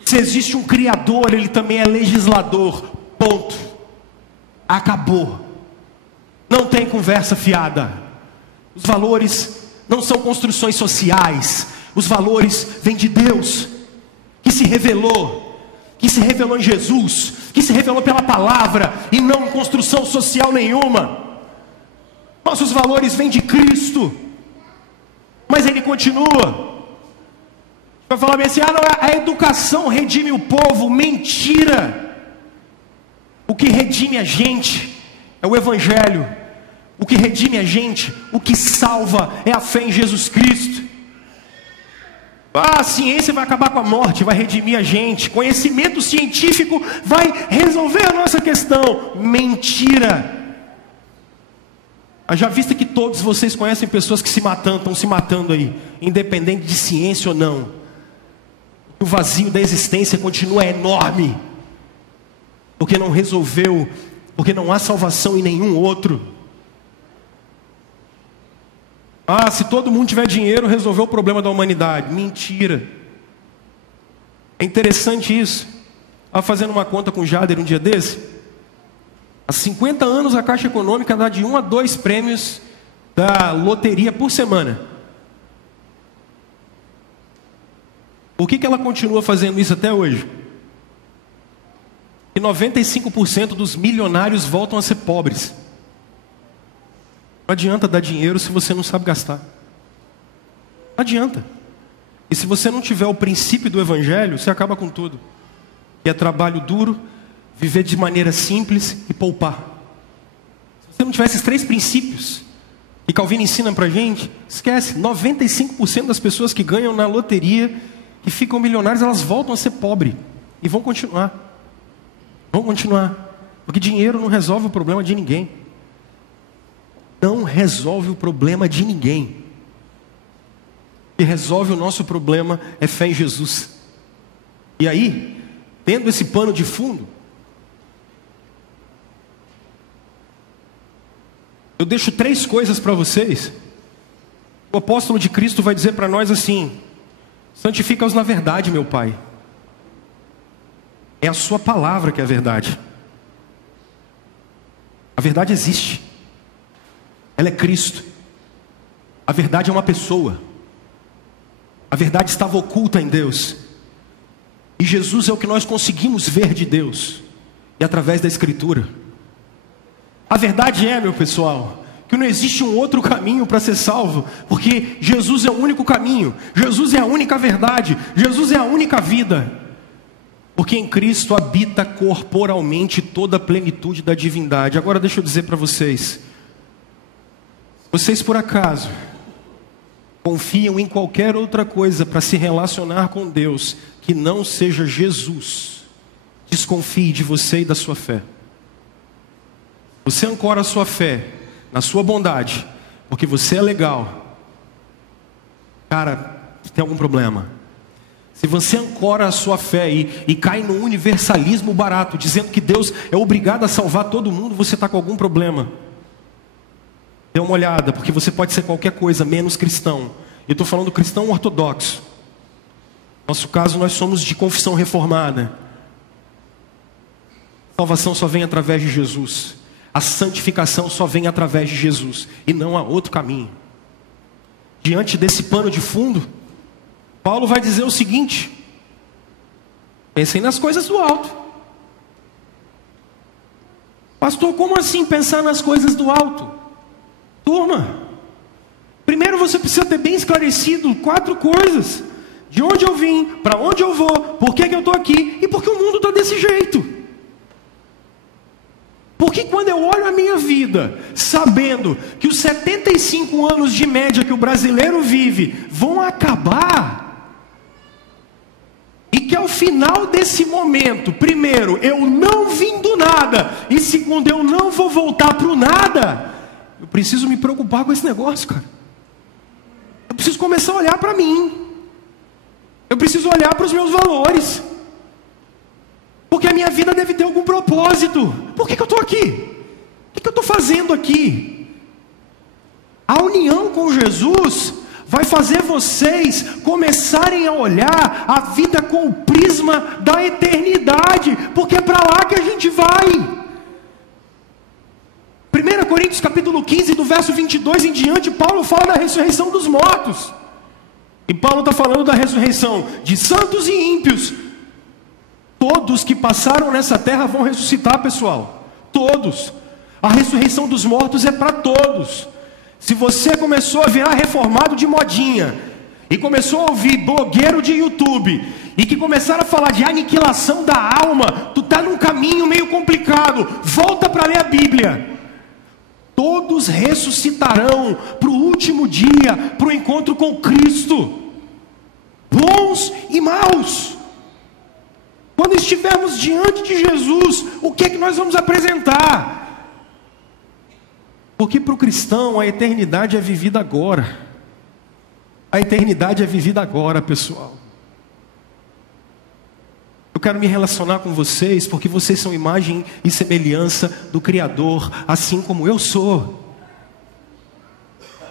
Se existe um Criador, ele também é legislador. Ponto. Acabou. Não tem conversa fiada. Os valores não são construções sociais. Os valores vêm de Deus, que se revelou em Jesus, que se revelou pela palavra e não em construção social nenhuma. Nossos valores vêm de Cristo. Mas ele continua. Vai falar bem assim: não, a educação redime o povo. Mentira. O que redime a gente é o Evangelho. O que redime a gente, o que salva, é a fé em Jesus Cristo. A ciência vai acabar com a morte, vai redimir a gente. Conhecimento científico vai resolver a nossa questão. Mentira. Já visto que todos vocês conhecem pessoas que estão se matando aí, independente de ciência ou não. O vazio da existência continua enorme, porque não resolveu porque não há salvação em nenhum outro. Ah, se todo mundo tiver dinheiro, resolveu o problema da humanidade. Mentira. É interessante isso. Estava fazendo uma conta com o Jader um dia desse. Há 50 anos a Caixa Econômica dá de 1 a 2 prêmios da loteria por semana. Por que ela continua fazendo isso até hoje? E 95% dos milionários voltam a ser pobres. Não adianta dar dinheiro se você não sabe gastar. Não adianta. E se você não tiver o princípio do Evangelho, você acaba com tudo. Que é trabalho duro, viver de maneira simples e poupar. Se você não tiver esses 3 princípios que Calvino ensina pra gente, esquece. 95% das pessoas que ganham na loteria, que ficam milionários, elas voltam a ser pobres. E vão continuar. Vão continuar. Porque dinheiro não resolve o problema de ninguém. Não resolve o problema de ninguém. O que resolve o nosso problema é fé em Jesus. E aí, tendo esse pano de fundo, eu deixo 3 coisas para vocês. O apóstolo de Cristo vai dizer para nós assim: santifica-os na verdade, meu Pai. É a sua palavra que é a verdade. A verdade existe. Ela é Cristo. A verdade é uma pessoa. A verdade estava oculta em Deus. E Jesus é o que nós conseguimos ver de Deus. E através da Escritura. A verdade é, meu pessoal, que não existe um outro caminho para ser salvo. Porque Jesus é o único caminho. Jesus é a única verdade. Jesus é a única vida. Porque em Cristo habita corporalmente toda a plenitude da divindade. Agora deixa eu dizer para vocês. Vocês por acaso confiam em qualquer outra coisa para se relacionar com Deus que não seja Jesus? Desconfie de você e da sua fé. Você ancora a sua fé na sua bondade, porque você é legal. Cara, tem algum problema. Se você ancora a sua fé e cai no universalismo barato, dizendo que Deus é obrigado a salvar todo mundo, você está com algum problema. Dê uma olhada, porque você pode ser qualquer coisa, menos cristão. Eu estou falando cristão ortodoxo. No nosso caso, nós somos de confissão reformada. A salvação só vem através de Jesus. A santificação só vem através de Jesus. E não há outro caminho. Diante desse pano de fundo, Paulo vai dizer o seguinte: pensem nas coisas do alto. Pastor, como assim pensar nas coisas do alto? Turma, primeiro você precisa ter bem esclarecido 4 coisas: de onde eu vim, para onde eu vou, por que eu estou aqui e por que o mundo está desse jeito. Porque quando eu olho a minha vida, sabendo que os 75 anos de média que o brasileiro vive vão acabar, e que ao final desse momento, primeiro, eu não vim do nada, e segundo, eu não vou voltar para o nada, eu preciso me preocupar com esse negócio, cara. Eu preciso começar a olhar para mim. Eu preciso olhar para os meus valores. Porque a minha vida deve ter algum propósito. Por que eu estou aqui? O que eu estou fazendo aqui? A união com Jesus vai fazer vocês começarem a olhar a vida com o prisma da eternidade. Porque é para lá que a gente vai. 1 Coríntios capítulo 15, do verso 22 em diante, Paulo fala da ressurreição dos mortos. E Paulo está falando da ressurreição de santos e ímpios. Todos que passaram nessa terra vão ressuscitar, pessoal. Todos. A ressurreição dos mortos é para todos. Se você começou a virar reformado de modinha, e começou a ouvir blogueiro de YouTube, e que começaram a falar de aniquilação da alma, tu está num caminho meio complicado. Volta para ler a Bíblia. Todos ressuscitarão para o último dia, para o encontro com Cristo, bons e maus. Quando estivermos diante de Jesus, o que é que nós vamos apresentar? Porque para o cristão a eternidade é vivida agora. A eternidade é vivida agora, pessoal. Eu quero me relacionar com vocês porque vocês são imagem e semelhança do Criador, assim como eu sou.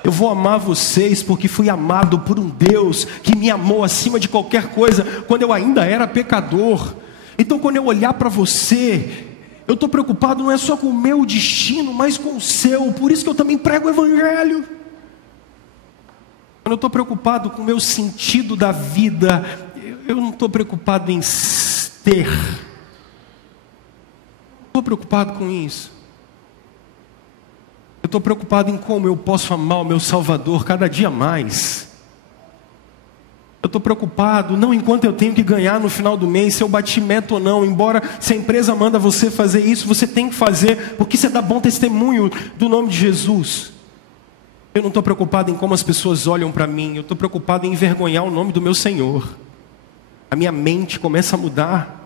Eu vou amar vocês porque fui amado por um Deus que me amou acima de qualquer coisa, quando eu ainda era pecador. Então quando eu olhar para você, eu estou preocupado não é só com o meu destino, mas com o seu. Por isso que eu também prego o Evangelho. Quando eu estou preocupado com o meu sentido da vida, eu não estou preocupado em ter. Estou preocupado com isso. Eu estou preocupado em como eu posso amar o meu Salvador cada dia mais. Eu estou preocupado, não enquanto eu tenho que ganhar no final do mês, se eu bati meta ou não. Embora se a empresa manda você fazer isso, você tem que fazer, porque isso é dar bom testemunho do nome de Jesus. Eu não estou preocupado em como as pessoas olham para mim. Eu estou preocupado em envergonhar o nome do meu Senhor. A minha mente começa a mudar.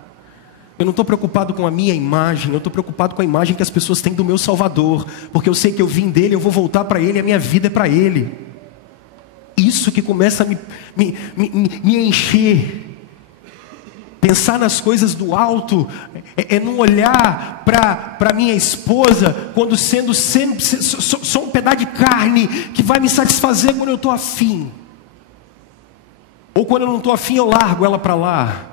Eu não estou preocupado com a minha imagem, eu estou preocupado com a imagem que as pessoas têm do meu Salvador, porque eu sei que eu vim dele, eu vou voltar para ele, a minha vida é para ele. Isso que começa a me encher. Pensar nas coisas do alto é não olhar para minha esposa quando sendo sempre só um pedaço de carne que vai me satisfazer quando eu estou afim. Ou quando eu não estou afim, eu largo ela para lá.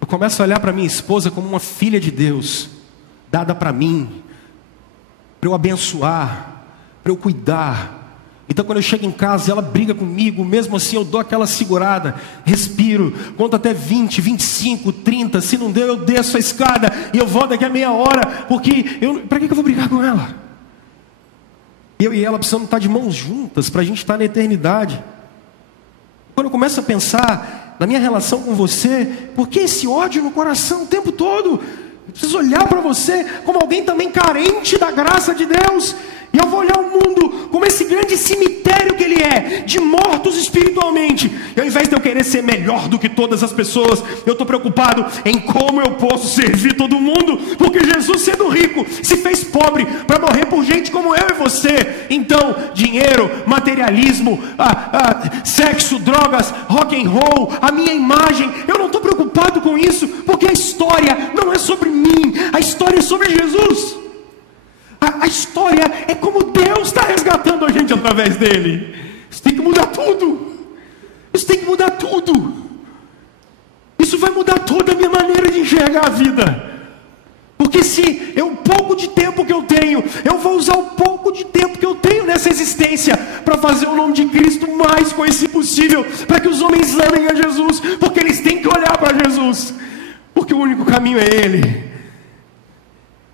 Eu começo a olhar para minha esposa como uma filha de Deus, dada para mim, para eu abençoar, para eu cuidar. Então quando eu chego em casa, ela briga comigo, mesmo assim eu dou aquela segurada, respiro, conto até 20, 25, 30, se não deu eu desço a escada e eu volto daqui a meia hora, porque para que eu vou brigar com ela? Eu e ela precisamos estar de mãos juntas para a gente estar na eternidade. Quando eu começo a pensar na minha relação com você, por que esse ódio no coração o tempo todo? Eu preciso olhar para você como alguém também carente da graça de Deus. E eu vou olhar o mundo como esse grande cemitério que ele é, de mortos espiritualmente. E ao invés de eu querer ser melhor do que todas as pessoas, eu estou preocupado em como eu posso servir todo mundo. Porque Jesus, sendo rico, se fez pobre para morrer por gente como eu e você. Então, dinheiro, materialismo, sexo, drogas, rock and roll, a minha imagem, eu não estou preocupado com isso, porque a história não é sobre mim, a história é sobre Jesus. A história é como Deus está resgatando a gente através dele. Isso tem que mudar tudo. Isso tem que mudar tudo. Isso vai mudar toda a minha maneira de enxergar a vida. Porque se o pouco de tempo que eu tenho, eu vou usar o pouco de tempo que eu tenho nessa existência para fazer o nome de Cristo o mais conhecido possível, para que os homens amem a Jesus, porque eles têm que olhar para Jesus, porque o único caminho é Ele.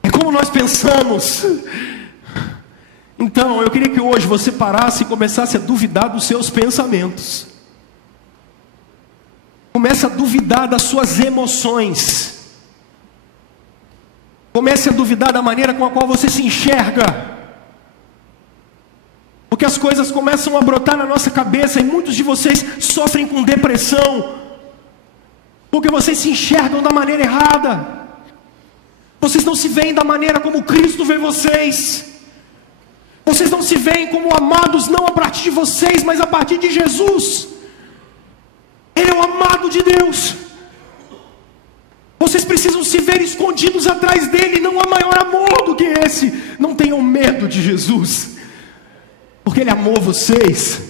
É como nós pensamos. Então, eu queria que hoje você parasse e começasse a duvidar dos seus pensamentos. Comece a duvidar das suas emoções. Comece a duvidar da maneira com a qual você se enxerga. Porque as coisas começam a brotar na nossa cabeça e muitos de vocês sofrem com depressão. Porque vocês se enxergam da maneira errada. Vocês não se veem da maneira como Cristo vê vocês. Vocês não se veem como amados, não a partir de vocês, mas a partir de Jesus. Ele é o amado de Deus. Vocês precisam se ver escondidos atrás dele. Não há maior amor do que esse. Não tenham medo de Jesus, porque ele amou vocês.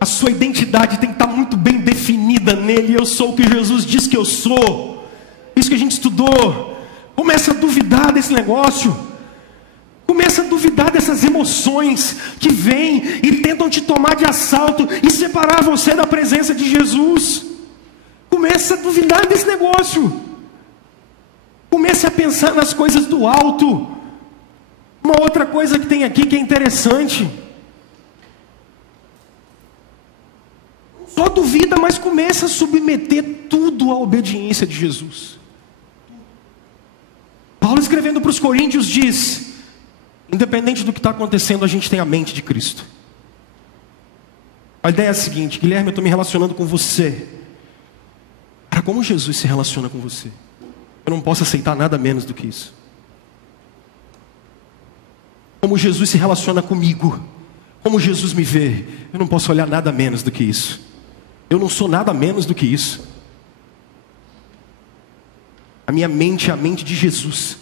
A sua identidade tem que estar muito bem definida nele. Eu sou o que Jesus diz que eu sou. Isso que a gente estudou. Começa a duvidar desse negócio. Começa a duvidar dessas emoções que vêm e tentam te tomar de assalto e separar você da presença de Jesus. Começa a duvidar desse negócio. Comece a pensar nas coisas do alto. Uma outra coisa que tem aqui que é interessante. Só duvida, mas começa a submeter tudo à obediência de Jesus. Paulo, escrevendo para os Coríntios, diz: independente do que está acontecendo, a gente tem a mente de Cristo. A ideia é a seguinte: Guilherme, eu estou me relacionando com você. Cara, como Jesus se relaciona com você? Eu não posso aceitar nada menos do que isso. Como Jesus se relaciona comigo, como Jesus me vê, eu não posso olhar nada menos do que isso. Eu não sou nada menos do que isso. A minha mente é a mente de Jesus.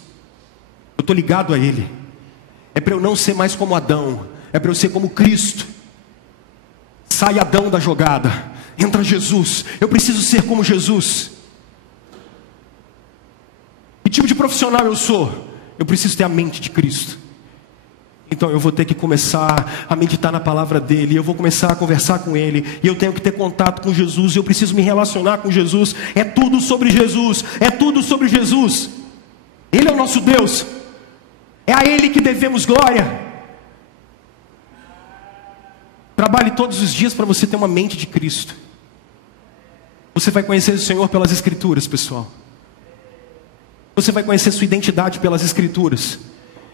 Eu estou ligado a Ele. É para eu não ser mais como Adão. É para eu ser como Cristo. Sai Adão da jogada. Entra Jesus. Eu preciso ser como Jesus. Que tipo de profissional eu sou? Eu preciso ter a mente de Cristo. Então eu vou ter que começar a meditar na palavra dele. Eu vou começar a conversar com ele. E eu tenho que ter contato com Jesus. Eu preciso me relacionar com Jesus. É tudo sobre Jesus. É tudo sobre Jesus. Ele é o nosso Deus. É a Ele que devemos glória. Trabalhe todos os dias para você ter uma mente de Cristo. Você vai conhecer o Senhor pelas Escrituras, pessoal. Você vai conhecer sua identidade pelas Escrituras.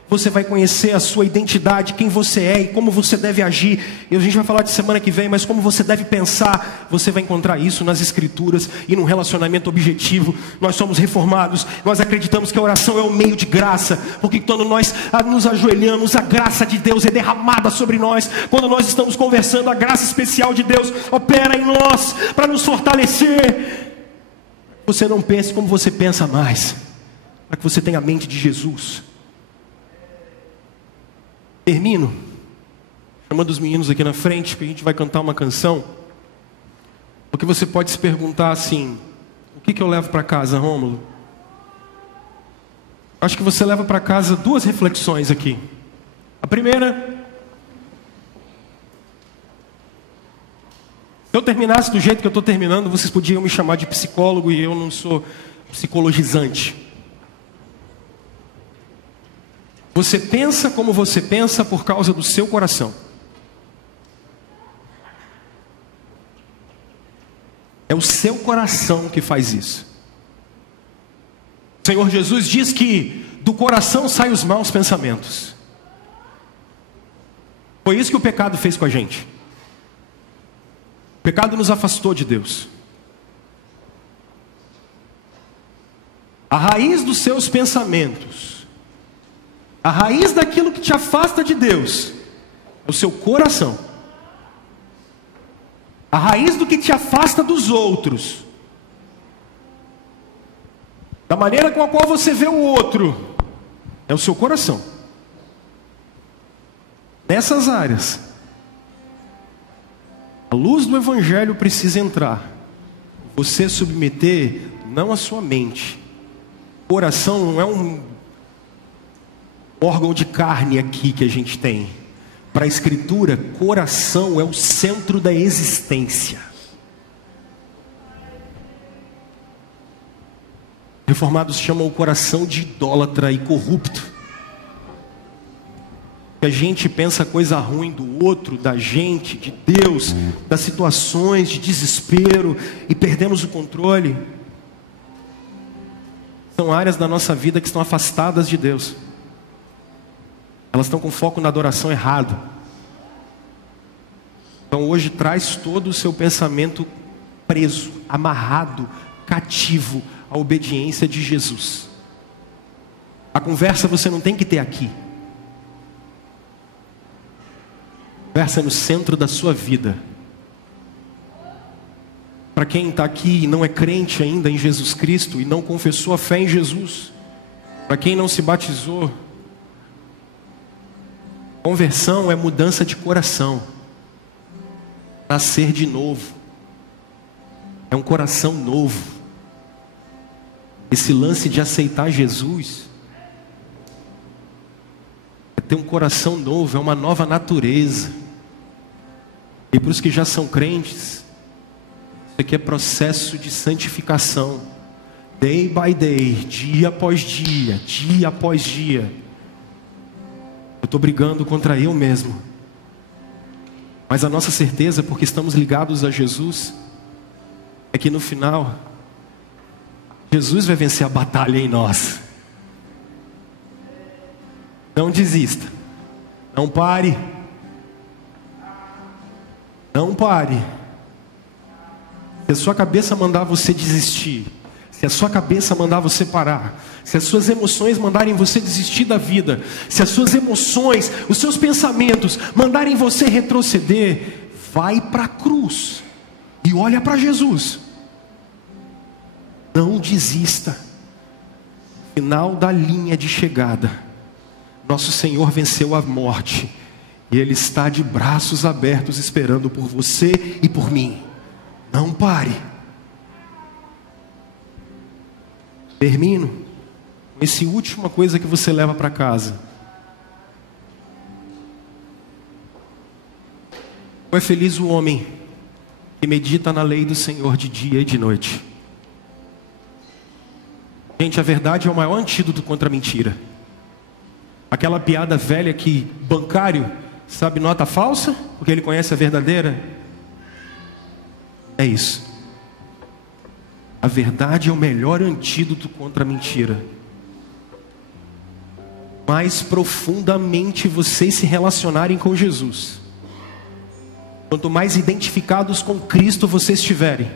Você vai conhecer a sua identidade, quem você é e como você deve agir. E a gente vai falar de semana que vem, mas como você deve pensar. Você vai encontrar isso nas Escrituras e num relacionamento objetivo. Nós somos reformados, nós acreditamos que a oração é um meio de graça. Porque quando nós nos ajoelhamos, a graça de Deus é derramada sobre nós. Quando nós estamos conversando, a graça especial de Deus opera em nós para nos fortalecer. Você não pense como você pensa mais, para que você tenha a mente de Jesus. Termino chamando os meninos aqui na frente, porque a gente vai cantar uma canção. Porque você pode se perguntar assim: o que eu levo para casa, Rômulo? Acho que você leva para casa duas reflexões aqui. A primeira: se eu terminasse do jeito que eu estou terminando, vocês podiam me chamar de psicólogo, e eu não sou psicologizante. Você pensa como você pensa por causa do seu coração. É o seu coração que faz isso. O Senhor Jesus diz que do coração saem os maus pensamentos. Foi isso que o pecado fez com a gente. O pecado nos afastou de Deus. A raiz dos seus pensamentos, a raiz daquilo que te afasta de Deus, é o seu coração. A raiz do que te afasta dos outros, da maneira com a qual você vê o outro, é o seu coração. Nessas áreas, a luz do Evangelho precisa entrar. Você submeter não a sua mente. O coração não é um órgão de carne aqui que a gente tem. Para a Escritura, coração é o centro da existência. Reformados chamam o coração de idólatra e corrupto. A gente pensa coisa ruim do outro, da gente, de Deus, das situações de desespero e perdemos o controle. São áreas da nossa vida que estão afastadas de Deus. Elas estão com foco na adoração errado. Então hoje traz todo o seu pensamento preso, amarrado, cativo à obediência de Jesus. A conversa você não tem que ter aqui. A conversa é no centro da sua vida. Para quem está aqui e não é crente ainda em Jesus Cristo e não confessou a fé em Jesus, para quem não se batizou, conversão é mudança de coração. Nascer de novo. É um coração novo. Esse lance de aceitar Jesus é ter um coração novo, é uma nova natureza. E para os que já são crentes, isso aqui é processo de santificação. Day by day, dia após dia, dia após dia. Eu estou brigando contra eu mesmo. Mas a nossa certeza, porque estamos ligados a Jesus, é que no final, Jesus vai vencer a batalha em nós. Não desista. Não pare. Não pare. Se a sua cabeça mandar você desistir, se a sua cabeça mandar você parar, se as suas emoções mandarem você desistir da vida, se as suas emoções, os seus pensamentos mandarem você retroceder, vai para a cruz e olha para Jesus. Não desista. final da linha de chegada, nosso Senhor venceu a morte. E Ele está de braços abertos esperando por você e por mim. Não pare. Termino com essa última coisa que você leva para casa. Qual é feliz o homem que medita na lei do Senhor de dia e de noite. Gente, a verdade é o maior antídoto contra a mentira. Aquela piada velha que bancário sabe nota falsa, porque ele conhece a verdadeira. É isso. A verdade é o melhor antídoto contra a mentira. Mais profundamente vocês se relacionarem com Jesus, quanto mais identificados com Cristo vocês estiverem,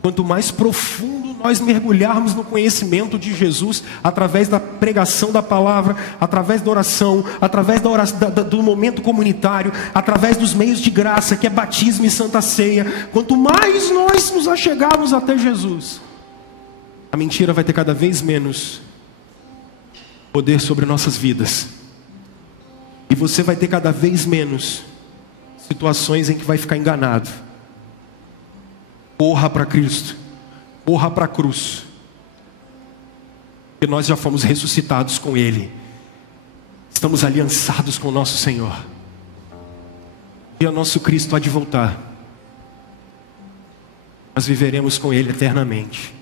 quanto mais profundo nós mergulharmos no conhecimento de Jesus, através da pregação da palavra, através da oração, através do momento comunitário, através dos meios de graça, que é batismo e santa ceia, quanto mais nós nos achegarmos até Jesus, a mentira vai ter cada vez menos poder sobre nossas vidas. E você vai ter cada vez menos situações em que vai ficar enganado. Corra para Cristo, corra para a cruz, porque nós já fomos ressuscitados com Ele, estamos aliançados com o nosso Senhor, e o nosso Cristo há de voltar, nós viveremos com Ele eternamente.